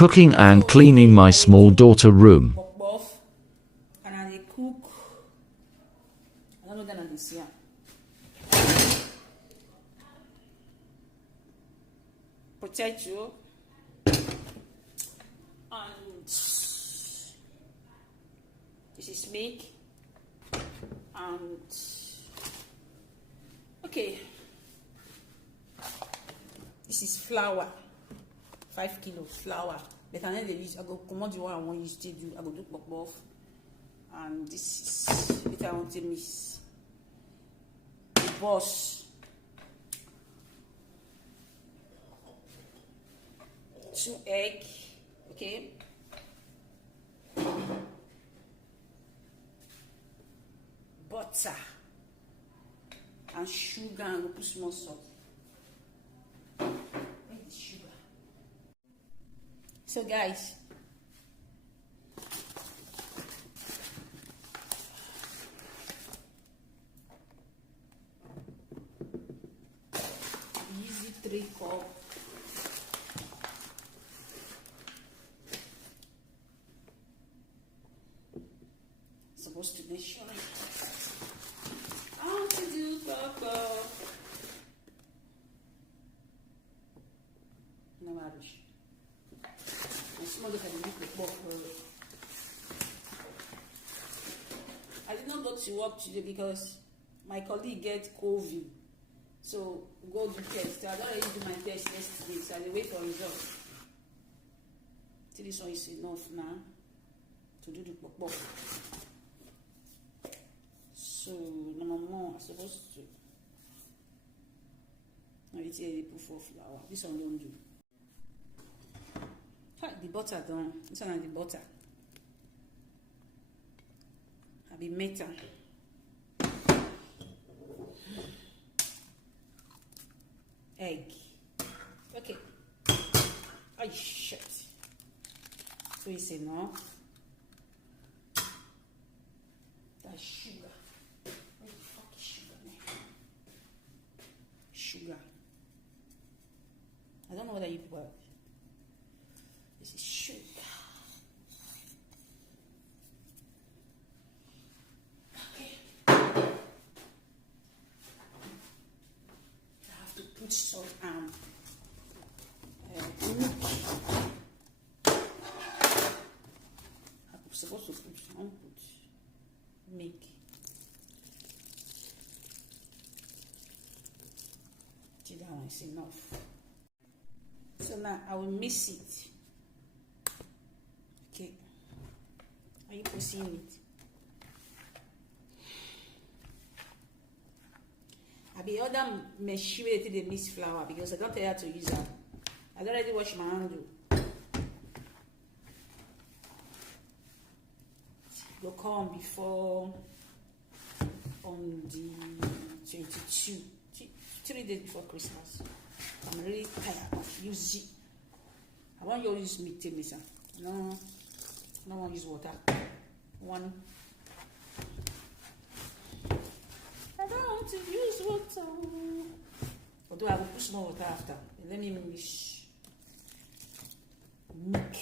Cooking and cleaning my small daughter room. And I cook. I don't know that I see. Potato and this is milk and okay, this is flour, 5 kilo flour. But I need use. I go command the one I want use to do. I go do pop and this is it. I want to miss the boss. 2 egg, okay. Butter and sugar and we'll put small salt. Where's the sugar? So guys, use the 3 cups. Supposed to make sure how to do papa. No rubbish. I'm small look at the book. I did not go to work today because my colleague get COVID. So go do test. I don't already do my test yesterday, so I wait for results. See, this one is enough now to do the pop. So number more, I'm supposed to. Now it's here they put 4 flour. This one don't do. The butter done. This one and the butter. I'll be metal. Egg. Okay. Oh shit. So you say no. That's sugar. Where the fuck is sugar, man? Sugar. I don't know whether you put. This is sugar. Okay. I have to put salt and milk. I'm supposed to put some milk. That one is enough. So now I will mix it. Okay. Are you pressing it? I be other machine with the mix flour because I don't tell her to use that. I already wash my hand. You'll come before on the 22, 3 days before Christmas. I'm really tired of using. I want you to use meat, Misa. No, I don't want to use water. One. I don't want to use water. Although I will put some water after. Let me mix milk.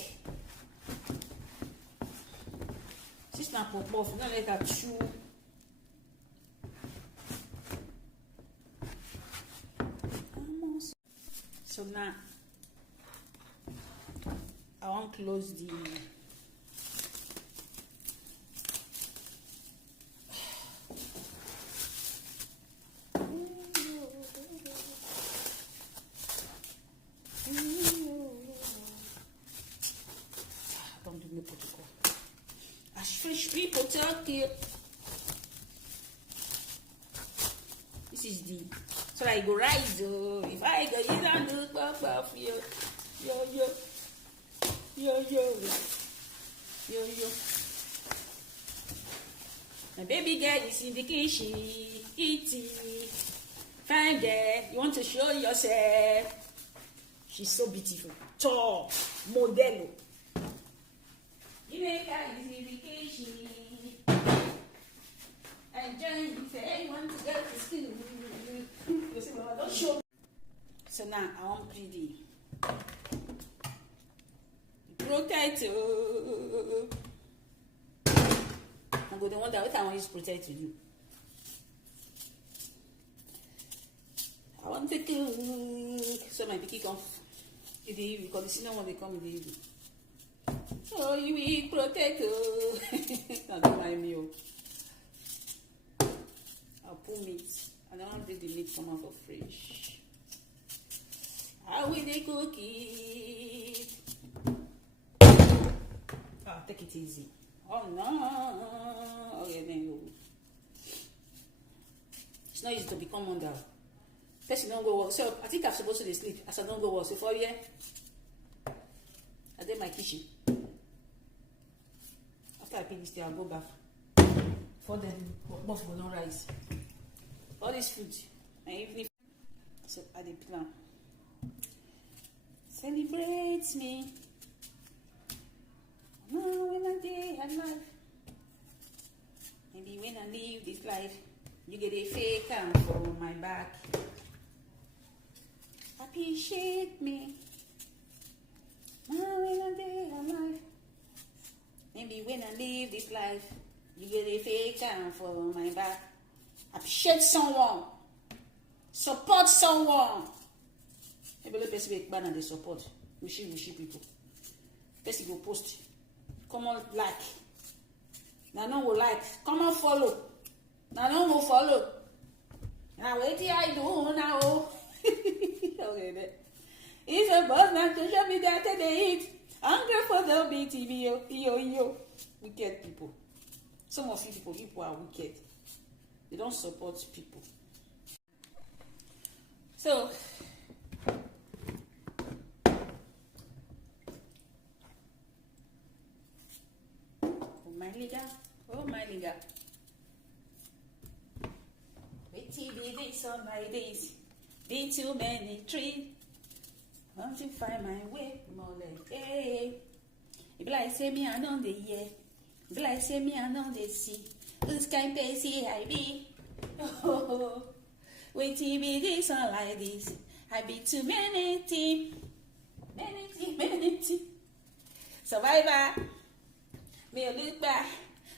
This now pop off. Not let that chew. So now I want to close the don't do me protocol. As fish people talking. This is the so I go rise. If I go, you don't do papa for you. Yo. My baby girl is in the kitchen, eating. Fine girl, you want to show yourself? She's so beautiful. Tall, modelo. You make her is in the kitchen. Enjoying it. Say, you want to get the skin. You say, well, don't show me. So now I want to put the potato. I'm going to wonder what I want to use potato to do. I want to cook. So my picky come in the evening because the senior one they come in the evening. Oh, you eat potato. That's my meal. I'll put meat. I don't want to take the meat come out of fridge. How will they cook it? Ah, take it easy. Oh no. Okay, then you. It's not easy to become under. Person don't go work. So I think I'm supposed to sleep. As I don't go work. So for you, I did my kitchen. After I pick this day, I'll go back. For them, both will not rise. All this food, and even if so, I did plan. Celebrate me. No, when I day alive. Maybe when I leave this life, you get a fake hand for my back. Appreciate me. Now when I day alive. Maybe when I leave this life, you get a fake hand for my back. Appreciate someone. Support someone. Maybe let person make banner they support. Wishy people. Person go post. Come on like. Now no go like. Come on follow. Now no go follow. Now wait till I do now. Okay then. It's a boss now to show me that they eat. Hungry for the BTV. Yo. Wicked people. Some of you people are wicked. They don't support people. So, oh my liga. Wait till the days on my days. Been too many trees. Want to find my way, more like hey. It be like say me I know the year. It be like say me I know the sea. This kind of see I be. Oh, wait till be this on like this. I be too many team. Many team. Survivor. Me look back.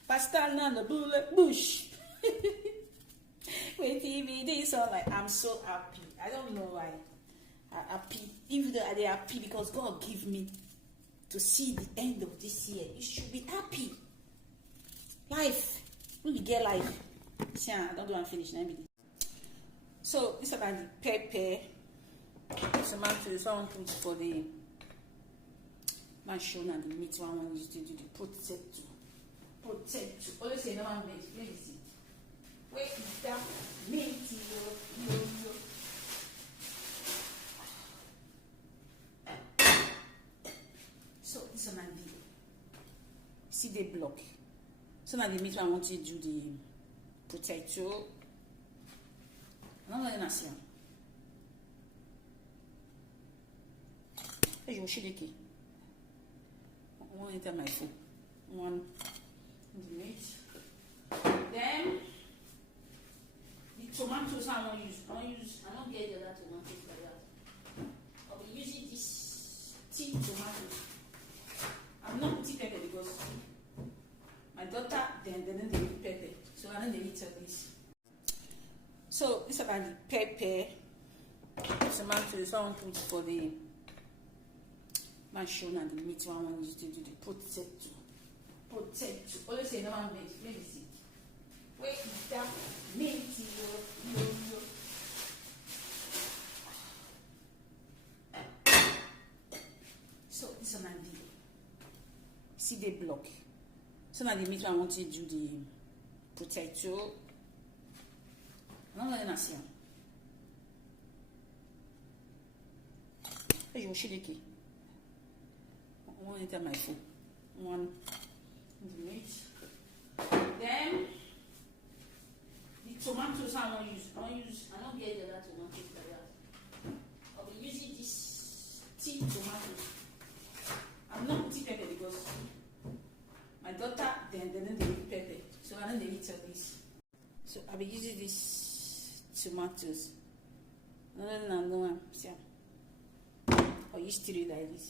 Pastor on the bullet bush. Wait till be this on like I'm so happy. I don't know why. I'm happy. Even though they happy because God give me to see the end of this year. You should be happy. Life. When we get life. See, I don't do and finish. So this is about the pepper. Tomato. Someone put for the mansion and the meat. One used to do the potato. Always say no one made. Please. Where is that meat? Yo. So this is my video. See the block. So now the meat I want to do the potato. I'm not going to see. Je vais shake. One enter my food. One the meat. Then the tomatoes I won't use. I don't get the other tomatoes like that. I'll be using this tea tomatoes. I'm not putting pepper because my daughter then they eat pepper. So I don't eat this. So this is about the pepper. Tomatoes I want to put for the mansion and the meat one used to do the potato. Always say no one made. Let me see. Where is that meat? Yo. So this is my video. See the block. So now the meat I want to do the potato. I'm not going to see. Je vais shake. One enter my food. One the meat. Then the tomatoes I won't use. I don't get the other tomatoes like that. I'll be using this tea tomatoes. I'm not putting pepper because my daughter then they eat pepper. So I don't eat this. So I'll be using these tomatoes. No. See. Or you still like this.